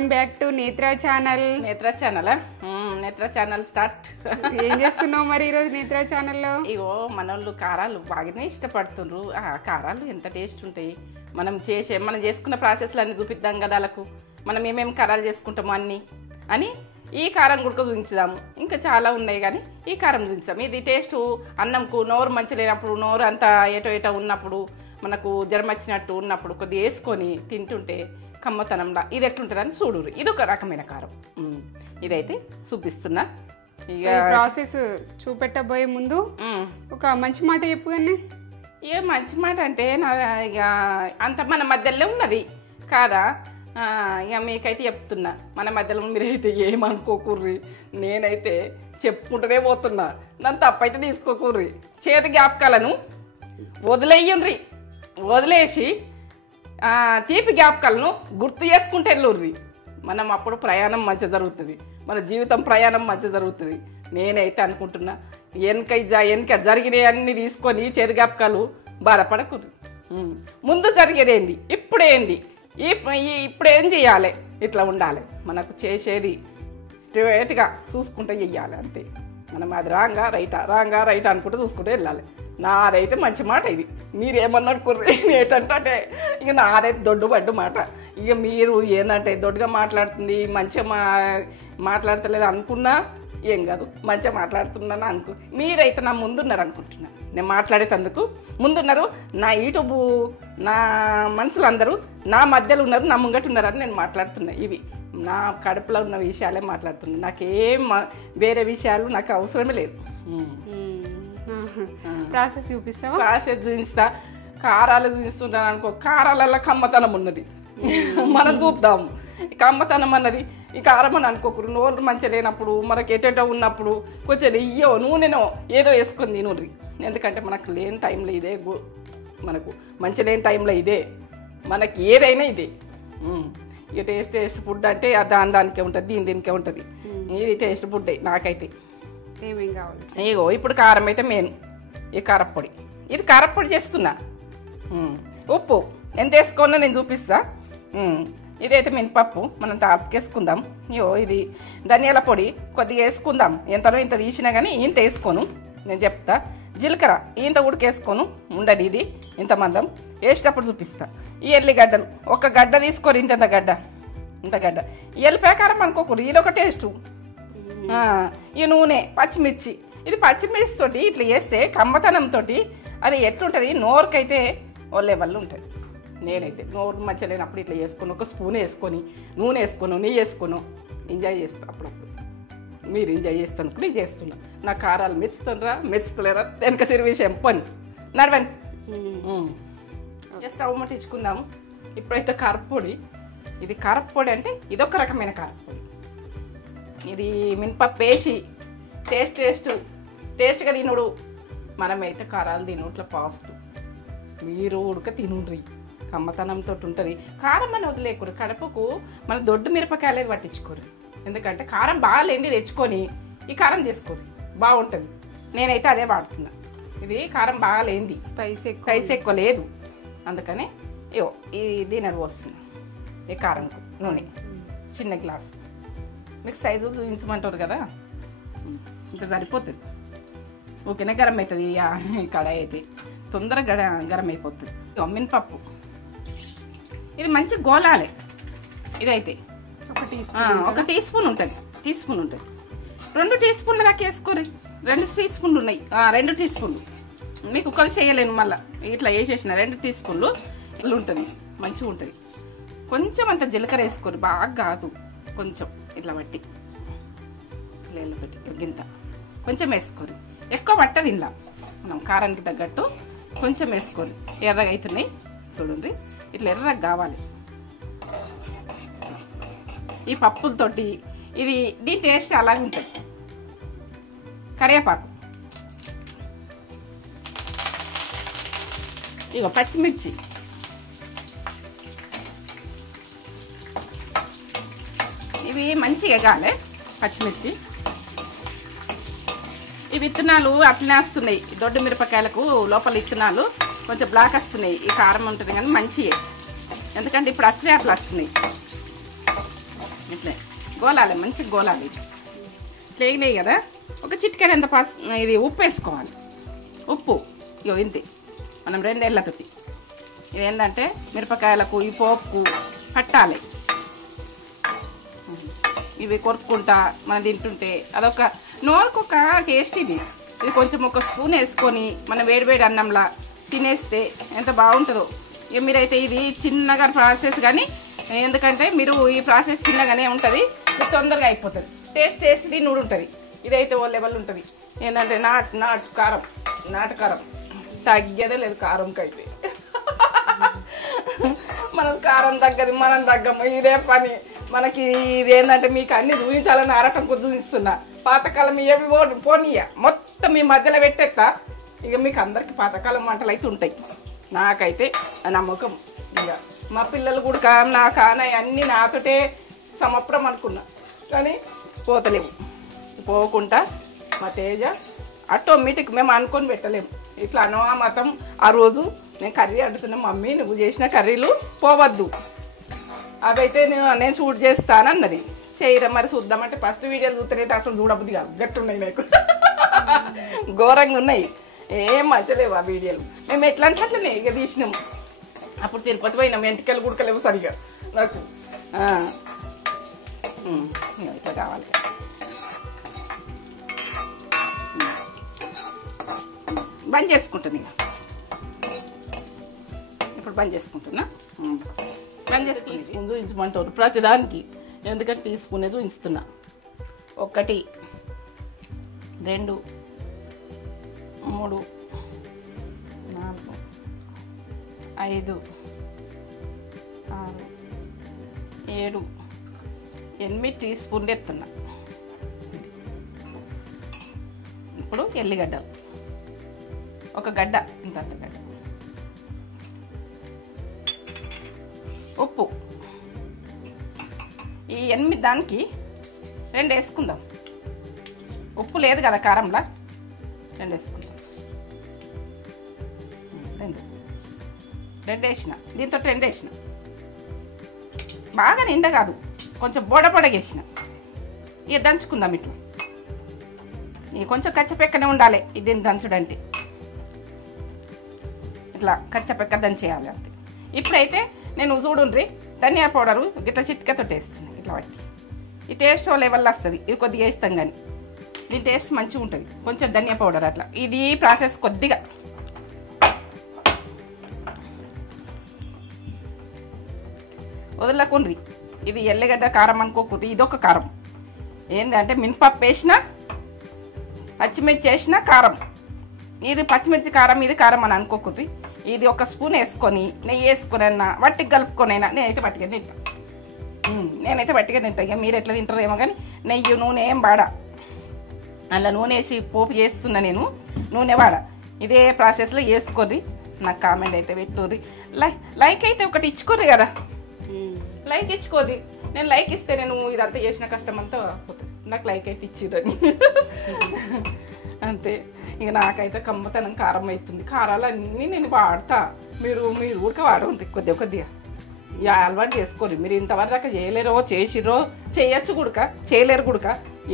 Welcome back to Netra channel. Netra channel start. ఏం చేస్తున్నావు మరి ఈరోజు నేత్రా ఛానల్లో? ఇగో మనోళ్ళు కారాలు బాగానే ఇష్టపడుతుండ్రు. ఆ కారాలు ఎంత టేస్ట్ ఉంటాయి. మనం చేసుకున్న ప్రాసెస్లు అన్ని చూపిద్దాం కదా వాళ్ళకు. మనం ఏమేమి కారాలు చేసుకుంటామో అన్నీ అని ఈ కారం గుడక చూపించుదాము. ఇంకా చాలా ఉన్నాయి కానీ ఈ కారం చూపించాము. ఇది టేస్ట్ అన్నంకు నోరు మంచి లేనప్పుడు, నోరు అంతా ఏటో ఉన్నప్పుడు, మనకు జ్వరం వచ్చినట్టు ఉన్నప్పుడు కొద్దిగా వేసుకొని తింటుంటే కమ్మతనంలా ఇది ఎట్లుంటుందని చూడురు. ఇది ఒక రకమైన కారం. ఇదైతే చూపిస్తున్నా. ఇక ప్రాసెస్ చూపెట్టబోయే ముందు ఒక మంచి మాట చెప్పు. కానీ ఏ మంచి మాట అంటే ఇక అంత మన మధ్యలో ఉన్నది కాదా. ఇక మీకైతే చెప్తున్నా, మన మధ్యలో మీరైతే ఏమనుకోకుర్రి. నేనైతే చెప్పుకుంటూనే పోతున్నా, నన్ను తప్పైతే తీసుకోకుర్రి. చేతి జ్ఞాపకాలను వదిలేసి తీపి జ్ఞాపకాలను గుర్తు చేసుకుంటే వెళ్ళుర్రి. మనం అప్పుడు ప్రయాణం మంచి జరుగుతుంది, మన జీవితం ప్రయాణం మంచి జరుగుతుంది. నేనైతే అనుకుంటున్నా, వెనక జరిగినవన్నీ తీసుకొని చేతి జ్ఞాపకాలు బాధపడకూడదు. ముందు జరిగేది ఏంది, ఇప్పుడేంది, ఇప్పుడేం చేయాలి, ఇట్లా ఉండాలి. మనకు చేసేది స్ట్రేట్గా చూసుకుంటే చెయ్యాలి అంతే. మనం అది రాంగా రైటా అనుకుంటే చూసుకుంటే వెళ్ళాలి. నాదైతే మంచి మాట ఇది. మీరేమన్నట్టుకుర్రి ఏంటంటే ఇక నాదైతే దొడ్డు మాట. ఇక మీరు ఏంటంటే దొడ్డుగా మాట్లాడుతుంది, మంచిగా మాట్లాడతలేదు అనుకున్నా ఏం కాదు, మంచిగా మాట్లాడుతున్నాను అనుకో. మీరైతే నా ముందున్నారు అనుకుంటున్నా. నేను మాట్లాడేటందుకు ముందున్నారు. నా యూట్యూబ్ నా మనుషులు అందరూ నా మధ్యలో ఉన్నారు, నా ముంగట ఉన్నారని నేను మాట్లాడుతున్నా. ఇవి నా కడుపులో ఉన్న విషయాలే మాట్లాడుతున్నా. నాకేం వేరే విషయాలు నాకు అవసరమే లేదు. ప్రాసెస్ చూపిస్తావా? ప్రాసెస్ చూపిస్తా. కారాలు చూపిస్తున్నాను అనుకో, కారాలలో కమ్మతనం ఉన్నది. మనం చూద్దాం. కమ్మతనం అన్నది ఈ కారం అని అనుకోకూరు. నోరు మంచిగా లేనప్పుడు, మనకి ఎటో ఉన్నప్పుడు కొంచెం నెయ్యో నూనెనో ఏదో వేసుకొని తినుర్రి. ఎందుకంటే మనకు లేని టైంలో ఇదే, మనకు మంచి లేని టైంలో ఇదే, మనకి ఏదైనా ఇదే. ఇక టేస్ట్ ఫుడ్ అంటే దానికే ఉంటుంది, దీనికే ఉంటుంది. ఇది టేస్ట్ ఫుడ్ నాకైతే. ఏమేం కావాలి? ఇగో ఇప్పుడు కారం అయితే మెయిన్. ఈ కారప్పొడి, ఇది కారప్పొడి చేస్తున్నా. ఉప్పు ఎంత వేసుకోనో నేను చూపిస్తా. ఇదైతే మినపప్పు మనం టాప్కి వేసుకుందాం. ఇగో ఇది ధనియాల పొడి కొద్దిగా వేసుకుందాం. ఎంతలో ఇంత తీసినా కానీ ఇంత వేసుకోను, నేను చెప్తా. జీలకర్ర ఇంత ఉడికేసుకోను ఉండదు. ఇది ఇంత మందం వేసేటప్పుడు చూపిస్తా. ఈ ఎల్లిగడ్డలు ఒక గడ్డ తీసుకొని ఇంత గడ్డ ఎల్లిపాయ కారం అనుకోకూడదు, ఇది ఒక టేస్టు. ఈ నూనె, పచ్చిమిర్చి, ఇది పచ్చిమిర్చి తోటి ఇట్లా వేస్తే కమ్మతనంతో అది ఎట్లుంటుంది, నోరుకైతే ఓ లెవెల్ ఉంటుంది. నేనైతే నోరు మంచిగా లేనప్పుడు ఇట్లా వేసుకొని ఒక స్పూన్ వేసుకొని నూనె వేసుకొని నెయ్యి వేసుకొని ఎంజాయ్ చేస్తాను. అప్పుడప్పుడు మీరు ఎంజాయ్ చేస్తాను, నేను చేస్తున్నా. నా కారాలు మెచ్చుతలేరా వెనక సిరి విషయం పని నడవండి. స్టవ్ ముట్టించుకుందాము. ఇప్పుడైతే కారప్పొడి. ఇది కారప్పొడి అంటే ఇదొక రకమైన కారప్పొడి. ఇది మినపప్పు వేసి టేస్ట్గా తినుడు. మనమైతే కారాలు తినుట్ల ఫాస్ట్. మీరు ఉడక తినుండ్రి, కమ్మతనంతో ఉంటుంది. కారం అని వదిలేకూరు. కడుపుకు మన దొడ్డు మిరపకాయలే పట్టించుకోరు. ఎందుకంటే కారం బాగాలేంది తెచ్చుకొని ఈ కారం చేసుకోరు, బాగుంటుంది. నేనైతే అదే వాడుతున్నా. ఇది కారం బాగాలేంది, స్పైస్ ఎక్కువ లేదు. అందుకని ఇగో ఇది నేను పోస్తున్నా. ఈ కారంకు నూనె చిన్న గ్లాస్. మీకు సైజు చూపించమంటారు కదా, ఇంకా సరిపోతుంది. ఓకేనా? గరం అవుతుంది. కడాయి అయితే తొందరగా గరం అయిపోతుంది. మినపప్పు ఇది మంచి గోలాలి. ఇదైతే ఒక టీ స్పూన్ ఉంటుంది. 2 టీ స్పూన్ల దాకా వేసుకోరు. 2 టీ స్పూన్లు ఉన్నాయి. 2 టీ స్పూన్లు మీకు ఒకరు చేయలేను. మళ్ళీ ఇట్లా వేసేసిన 2 టీ స్పూన్లు ఇల్లు ఉంటుంది, మంచిగా ఉంటుంది. కొంచెం అంత జీలకర్ర వేసుకోరు, బాగా కాదు, కొంచెం ఇట్లా బట్టి ఇట్లా పెట్టి గింత కొంచెం వేసుకోరు. ఎక్కువ పట్టదు. ఇలా మనం కారానికి తగ్గట్టు కొంచెం వేసుకోరు. ఎర్రగా అవుతున్నాయి చూడండి, ఇట్లా ఎర్రగా కావాలి. ఈ పప్పులతోటి ఇది దీని టేస్ట్ అలాగే ఉంటుంది. కరివేపాకు, ఇగో పచ్చిమిర్చి, ఇవి మంచిగా ఎగాలి. పచ్చిమిర్చి, ఈ విత్తనాలు అట్లనే వస్తున్నాయి. దొడ్డు మిరపకాయలకు లోపల విత్తనాలు కొంచెం బ్లాక్ వస్తున్నాయి. ఈ కారం ఉంటుంది కానీ మంచియే, ఎందుకంటే ఇప్పుడు అట్లే అట్లా వస్తున్నాయి. ఇట్లా గోలాలి, మంచిగా గోలాలి. ఇట్లా వేగినాయి కదా, ఒక చిటికెడు ఎంత ఇది ఉప్పు వేసుకోవాలి. ఉప్పు ఇగో ఇంతే, మనం 2 ఏళ్ళతోటి. ఇది ఏంటంటే మిరపకాయలకు ఈ పోపుకు పట్టాలి. ఇవి కొరుక్కుంటా మనం తింటుంటే అదొక నోరుకొక టేస్ట్. ఇది కొంచెం ఒక స్పూన్ వేసుకొని మనం వేడివేడి అన్నంలా తినేస్తే ఎంత బాగుంటుందో. ఇక మీరైతే ఇది చిన్నగా ప్రాసెస్, కానీ ఎందుకంటే మీరు ఈ ప్రాసెస్ చిన్నగానే ఉంటుంది, తొందరగా అయిపోతుంది. టేస్ట్ దీన్ని ఉంటుంది. ఇదైతే ఓ లెవెల్ ఉంటుంది. ఏంటంటే నాటు కారం తగ్గేదే లేదు కారంకైతే. మనం కారం తగ్గది, మనం తగ్గము, ఇదే పని మనకి. ఇదేంటంటే మీకు అన్ని చూపించాలని ఆరటం చూపిస్తున్నా. పాతకాలం ఏవి పోనీయ మొత్తం మీ మధ్యలో పెట్టేస్తా. ఇక మీకు అందరికి పాతకాలం వంటలు అయితే ఉంటాయి. నాకైతే నమ్మకం. ఇక మా పిల్లలు కూడా నా కానాయి అన్నీ నాతోటే సమప్రం అనుకున్నా, కానీ పోతలేవు. పోకుండా మా తేజ ఆటోమేటిక్ మేము అనుకొని పెట్టలేము. ఇట్లా అనుమాతం ఆ రోజు నేను కర్రీ అడుగుతున్నా, మమ్మీ నువ్వు చేసిన కర్రీలు పోవద్దు, అవైతే నేను షూట్ చేస్తానన్నది. చేయరా మరి చూద్దామంటే ఫస్ట్ వీడియోలు చూస్తేనైతే అసలు చూడబుద్ది కాదు, గట్టున్నాయి నాకు. ఘోరంగా ఉన్నాయి, ఏం మంచలేవు ఆ వీడియోలు. మేము ఎట్లా అంటే అట్లనే ఇక తీసినాము. అప్పుడు తిరుపతి పోయినాం, ఎంటికలు గుడకలేవు సరిగా నాకు. ఇట్లా కావాలి. బంద్ చేసుకుంటుంది. ఇక ఇప్పుడు బంద్ చేసుకుంటున్నా. బంద్ చేసుకుని ముందు చూపించమంటారు ప్రతిదానికి, ఎందుకంటే టీ స్పూనే చూపిస్తున్నా. 1 2 3 4 5 6 7 8 టీ స్పూన్లు ఎత్తున్నా. ఇప్పుడు ఎల్లిగడ్డ, ఒక గడ్డ, ఇంత గడ్డ. ఉప్పు ఈ 8 దానికి 2 వేసుకుందాం. ఉప్పు లేదు కదా కారంలా, 2 వేసుకుందాం. 2 వేసిన, దీంతో 2 వేసిన. బాగా నిండా కాదు, కొంచెం బొడబొడగేసిన. ఇక దంచుకుందాం. ఇట్లా ఇక కొంచెం కచ్చపెక్కనే ఉండాలి దీన్ని దంచుడంటే. ఇట్లా కచ్చపెక్క దంచేయాలి అంతే. ఇప్పుడైతే నేను చూడుండ్రి ధనియా పౌడరు ఇట్లా చిట్కతో వేస్తున్నాను. ఇట్లా బట్టి ఈ టేస్ట్ లెవెల్లో వస్తుంది. ఇది కొద్దిగా వేస్తాం కానీ దీని టేస్ట్ మంచిగా ఉంటుంది. కొంచెం ధనియా పౌడర్ అట్లా. ఇది ప్రాసెస్ కొద్దిగా వదలకుండ్రి. ఇది ఎల్లిగడ్డ కారం అనుకోకూడదు, ఇదొక కారం. ఏంటంటే మినపప్పు వేసిన, పచ్చిమిర్చి వేసిన కారం. ఇది పచ్చిమిర్చి కారం, ఇది కారం అని అనుకోకూడదు. ఇది 1 స్పూన్ వేసుకొని నెయ్యి వేసుకొని అన్నా వట్టికి కలుపుకొనైనా నేనైతే పట్టిగా తింటా. నేనైతే పట్టిగా తింటా. ఇక మీరు ఎట్లా తింటారేమో కానీ నెయ్యి నూనె ఏం వాడా. అలా నూనె వేసి పోపు చేస్తున్నా నేను, నూనె వాడా. ఇదే ప్రాసెస్లో వేసుకొని నాకు కామెంట్ అయితే పెట్టుర్రి. లైక్ అయితే ఒకటి ఇచ్చుకోర్రి కదా, లైక్ ఇచ్చుకోది. నేను లైక్ ఇస్తే నేను ఇదంతా చేసిన కష్టం అంతా పోతుంది. నాకు లైక్ అయితే ఇచ్చిరని అంతే. ఇక నాకైతే కమ్మతనం కారం అవుతుంది. కారాలన్నీ నేను వాడతా, మీరు ఊరికే వాడండి కొద్దిగా. ఇక అలవాటు చేసుకోండి. మీరు ఇంతవరకు దాకా చేయలేరో చేసిరో చేయొచ్చు గుడక, చేయలేరు గుడక,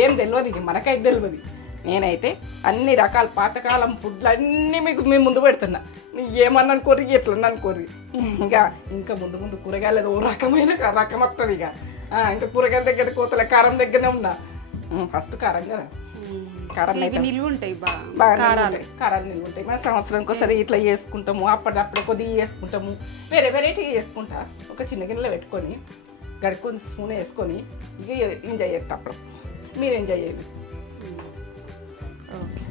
ఏం తెలియదు. ఇది మనకైతే తెలియదు. నేనైతే అన్ని రకాల పాతకాలం ఫుడ్లు అన్నీ మీకు మేము ముందు పెడుతున్నా. ఏమన్నా అనుకోరి, ఎట్లన్నా అనుకోరి. ఇంకా ముందు కూరగాయలు ఓ రకమైన రకం వస్తుంది. ఇంకా కూరగాయల దగ్గర కోతలే, కారం దగ్గరనే ఉన్నా. ఫస్ట్ కారం కదా, కారం నిల్వ ఉంటాయి, కారాలు నిల్వ ఉంటాయి. మన సంవత్సరానికి ఒకసారి ఇట్లా చేసుకుంటాము. అప్పుడప్పుడే కొద్దిగా చేసుకుంటాము, వేరే వెరైటీగా చేసుకుంటా. ఒక చిన్న గిన్నెలో పెట్టుకొని గడుకొని స్పూన్ వేసుకొని ఇక ఎంజాయ్ చేస్తా. అప్పుడు మీరు ఎంజాయ్ చేయండి. ఓకే,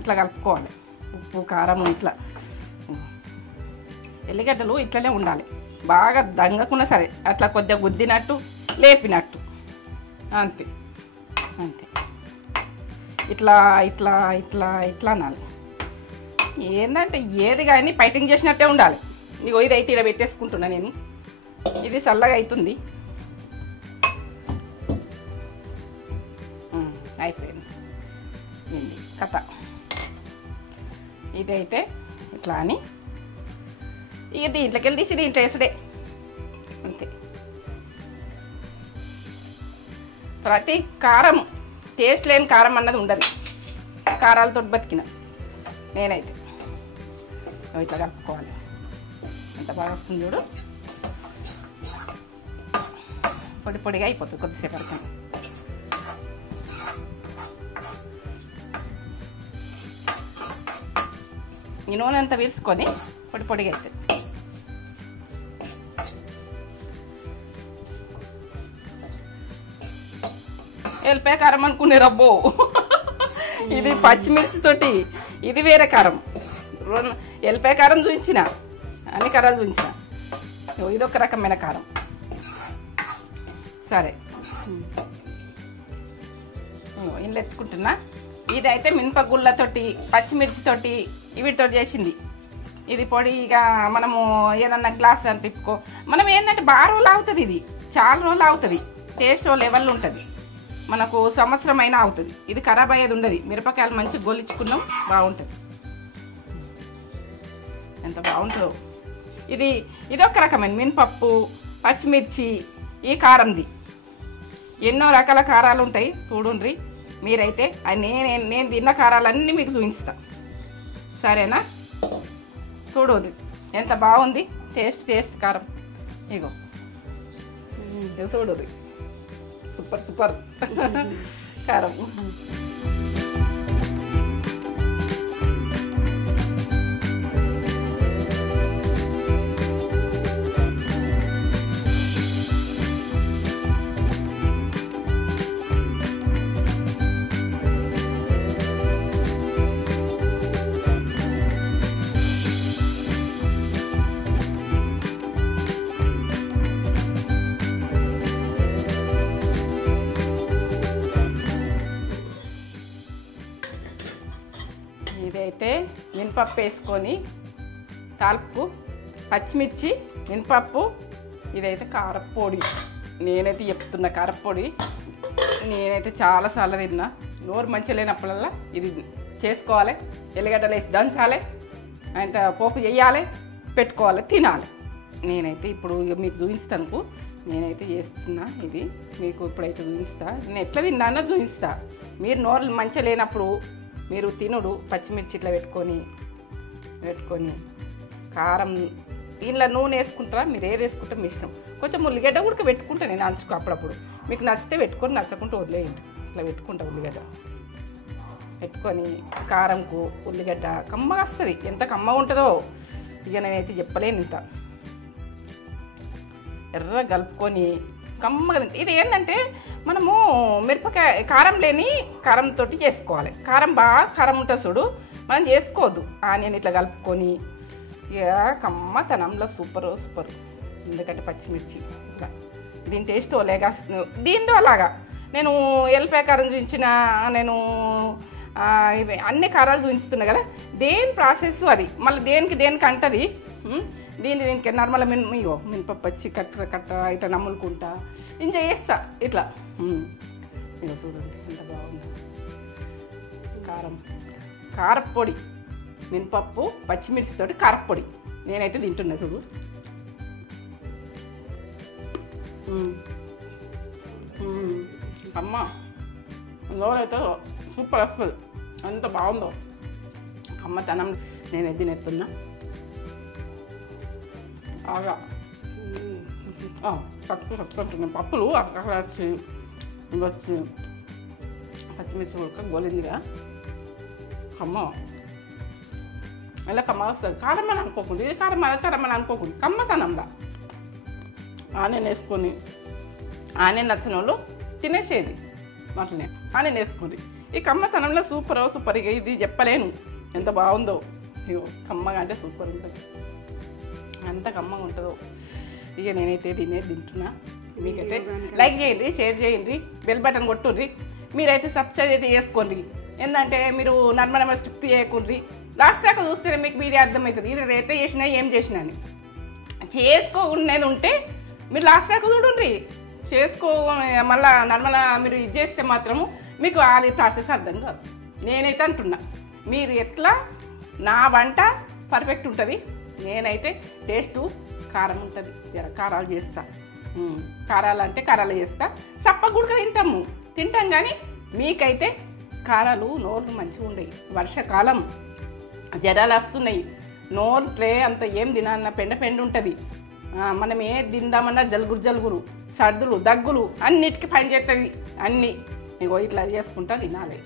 ఇట్లా కలుపుకోవాలి. ఉప్పు కారం ఇట్లా. ఎల్లిగడ్డలు ఇట్లనే ఉండాలి, బాగా దంగకున్నా సరే అట్లా కొద్దిగా గుద్దినట్టు లేపినట్టు అంతే. ఇట్లా ఇట్లా ఇట్లా ఇట్లా అనాలి. ఏంటంటే ఏది కానీ ఫైటింగ్ చేసినట్టే ఉండాలి. ఇగో ఇదైతే ఇలా పెట్టేసుకుంటున్నా నేను. ఇది చల్లగా అవుతుంది. అయిపోయింది కథ. ఇదైతే ఇట్లా అని ఇక దీంట్లోకి వెళ్ళి తీసి దీంట్లో వేసుడే అంతే. ప్రతి కారం టేస్ట్ లేని కారం అన్నది ఉండదు. కారాలతో బతికిన నేనైతే ఇట్లా కలుపుకోవాలి. ఎంత బాగా వస్తుంది చూడు. పొడి పొడిగా అయిపోతుంది కొద్దిసేపు వరకు. ఈ నూనె అంతా పీల్చుకొని పొడి పొడిగా అవుతుంది. ఎల్లిపాయ కారం అనుకునే రబ్బో, ఇది పచ్చిమిర్చి తోటి, ఇది వేరే కారం. ఎల్లిపాయ కారం చూపించిన, అన్ని కారాలు చూపించిన, ఇదొక రకమైన కారం. సరే ఇంట్లో ఎత్తుకుంటున్నా. ఇదైతే మినపగుళ్ళతోటి పచ్చిమిర్చితోటి వీటితో చేసింది. ఇది పొడిగా మనము ఏదన్నా గ్లాస్ అని తిప్పుకో, మనం ఏంటంటే బాగా రోజులు అవుతుంది. ఇది చాలా రోజులు అవుతుంది, టేస్ట్ లెవెల్ ఉంటుంది, మనకు సంవత్సరం అయినా అవుతుంది. ఇది ఖరాబ్ అయ్యేది ఉండదు. మిరపకాయలు మంచిగా గొల్లించుకున్నాం, బాగుంటుంది. ఎంత బాగుంటుందో. ఇది ఒక రకమైన మినపప్పు, పచ్చిమిర్చి, ఈ కారంది. ఎన్నో రకాల కారాలు ఉంటాయి చూడుండ్రి. మీరైతే నేను తిన్న కారాలన్నీ మీకు చూపిస్తా, సరేనా? చూడండి ఎంత బాగుంది టేస్ట్ కారం. ఇగో చూడండి, సూపర్ కారం. ఇదైతే మినపప్పు వేసుకొని తాల్పు, పచ్చిమిర్చి, మినపప్పు. ఇదైతే కారపొడి. నేనైతే చెప్తున్నా కారపొడి. నేనైతే చాలాసార్లు తిన్నా. నోరు మంచిగా లేనప్పుడల్లా ఇది చేసుకోవాలి. ఎల్లిగడ్డలు వేసి దంచాలి, అంటే పోపు చేయాలి, పెట్టుకోవాలి, తినాలి. నేనైతే ఇప్పుడు మీకు చూపిస్తాను. నేనైతే చేస్తున్నా. ఇది మీకు ఇప్పుడైతే చూపిస్తా. నేను ఎట్లా తిన్నానో చూపిస్తా. మీరు నోరు మంచిగా లేనప్పుడు మీరు తినుడు పచ్చిమిర్చి ఇట్లా పెట్టుకొని కారం, దీనిలో నూనె వేసుకుంటారా, మీరు ఏది వేసుకుంటే మీ ఇష్టం. కొంచెం ఉల్లిగడ్డ కూడా పెట్టుకుంటా నేను అంచుకో అప్పుడప్పుడు. మీకు నచ్చితే పెట్టుకొని, నచ్చకుంటే వదిలేయండి. ఇట్లా పెట్టుకుంటా ఉల్లిగడ్డ పెట్టుకొని, కారంకు ఉల్లిగడ్డ కమ్మగా వస్తుంది. ఎంత కమ్మగా ఉంటుందో ఇక నేనైతే చెప్పలేను. ఇంత ఎర్ర కలుపుకొని కమ్మగా. ఇది ఏంటంటే మనము మిరపకాయ కారం లేని కారంతో చేసుకోవాలి. కారం బాగా కారం ఉంటుంది చూడు, మనం చేసుకోవద్దు. ఆనియన్ ఇట్లా కలుపుకొని ఇక కమ్మతనంలో సూపర్. ఎందుకంటే పచ్చిమిర్చి ఇట్లా దీని టేస్ట్ ఓలేగా దీంతో అలాగా. నేను ఎల్లిపాయ కారం చూపించిన, నేను ఇవి అన్ని కారాలు చూపిస్తున్నా కదా, దేని ప్రాసెస్ అది. మళ్ళీ దేనికి అంటది. దీనికి నార్మల్ మినపప్పు వచ్చి కట్ట ఇట్లా నమ్ములుకుంటా ఇంకా చేస్తా ఇట్లా. ఇక చూడండి ఎంత బాగుంది. కారపొడి, మినపప్పు, పచ్చిమిర్చితోటి కారపొడి నేనైతే తింటున్నా చూడు. అమ్మ లోనైతే సూపర్ వస్తుంది. ఎంత బాగుందో అమ్మతనం. నేనైతే తినేస్తున్నా బాగా. కట్టుకుంటున్నాను పప్పులు అక్కడ వచ్చి పచ్చిమిర్చి ఉడక గోలిందిగా కమ్మ. ఇలా కమ్మ వస్తుంది. కారం అని అనుకోకుండా, ఇది కారం అని అనుకోకుండా కమ్మతనంలా ఆనియన్ వేసుకొని, ఆనియన్ నచ్చిన వాళ్ళు తినేసేది అట్లనే ఆనియన్ వేసుకొని. ఈ కమ్మతనంలో సూపర్. ఇక ఇది చెప్పలేను ఎంత బాగుందో. ఇగో కమ్మగా అంటే సూపర్ ఉంటుంది, ఎంత కమ్మగా ఉంటుందో. ఇక నేనైతే తింటున్నా. మీకైతే లైక్ చేయండి, షేర్ చేయండి, బెల్ బటన్ కొట్టుండ్రి. మీరైతే సబ్స్క్రైబ్ అయితే చేసుకోండి. ఏంటంటే మీరు నర్మల్ స్కిప్ చేయకుండ్రి. లాస్ట్ దాకా చూస్తేనే మీకు వీడియో అర్థమవుతుంది. ఇది ఎట్లా చేసినా ఏం చేసినా అని. చేసుకోకుండా ఉంటే మీరు లాస్ట్ దాకా చూడండి. మళ్ళీ నర్మల్ మీరు ఇది చేస్తే మాత్రము మీకు అది ప్రాసెస్ అర్థం కాదు. నేనైతే అంటున్నా, మీరు ఎట్లా నా వంట పర్ఫెక్ట్ ఉంటుంది. నేనైతే టేస్టు కారం ఉంటుంది, కారాలు చేస్తా. కారాలు అంటే కారాలు చేస్తా. సప్ప గుడక తింటాము. తింటాం కానీ మీకైతే కారాలు నోరు మంచిగా ఉండయి. వర్షాకాలం జ్వరాలు వస్తున్నాయి, నోరు ట్రే అంత ఏం తినాలన్న పెండ ఉంటుంది. మనం ఏ తిందామన్నా జలుగురు సర్దులు దగ్గులు అన్నిటికీ పని చేస్తుంది. అన్నీ ఇగో ఇట్లా చేసుకుంటా తినాలి.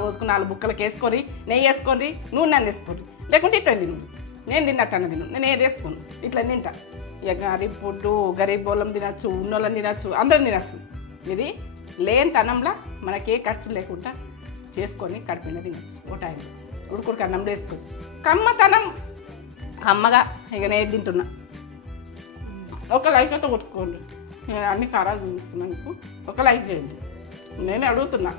రోజుకు 4 బుక్కలకి వేసుకొని నెయ్యి వేసుకొని నూనె వేసుకోండి, లేకుంటే ఇట్లా తిను. నేను తిన్నట్టన్న తిను, నేను ఏది వేసుకోను, ఇట్లా తింటా. ఇక గరీబ్ ఫుడ్డు గరీబ్ వాళ్ళం తినచ్చు, ఉన్నోళ్ళని తినచ్చు, అందరం తినచ్చు. ఇది లేని తనంలా మనకే ఖర్చు లేకుండా చేసుకొని కడుపున తినచ్చు. ఓ టైం ఉడుకుడికి అన్నంలో వేసుకో. కమ్మతనం కమ్మగా ఇక నేను తింటున్నా. ఒక లైక్ అయితే కొట్టుకోండి. నేను అన్ని కారాలు చూపిస్తున్నాను, ఒక లైక్ చేయండి. నేను అడుగుతున్నా.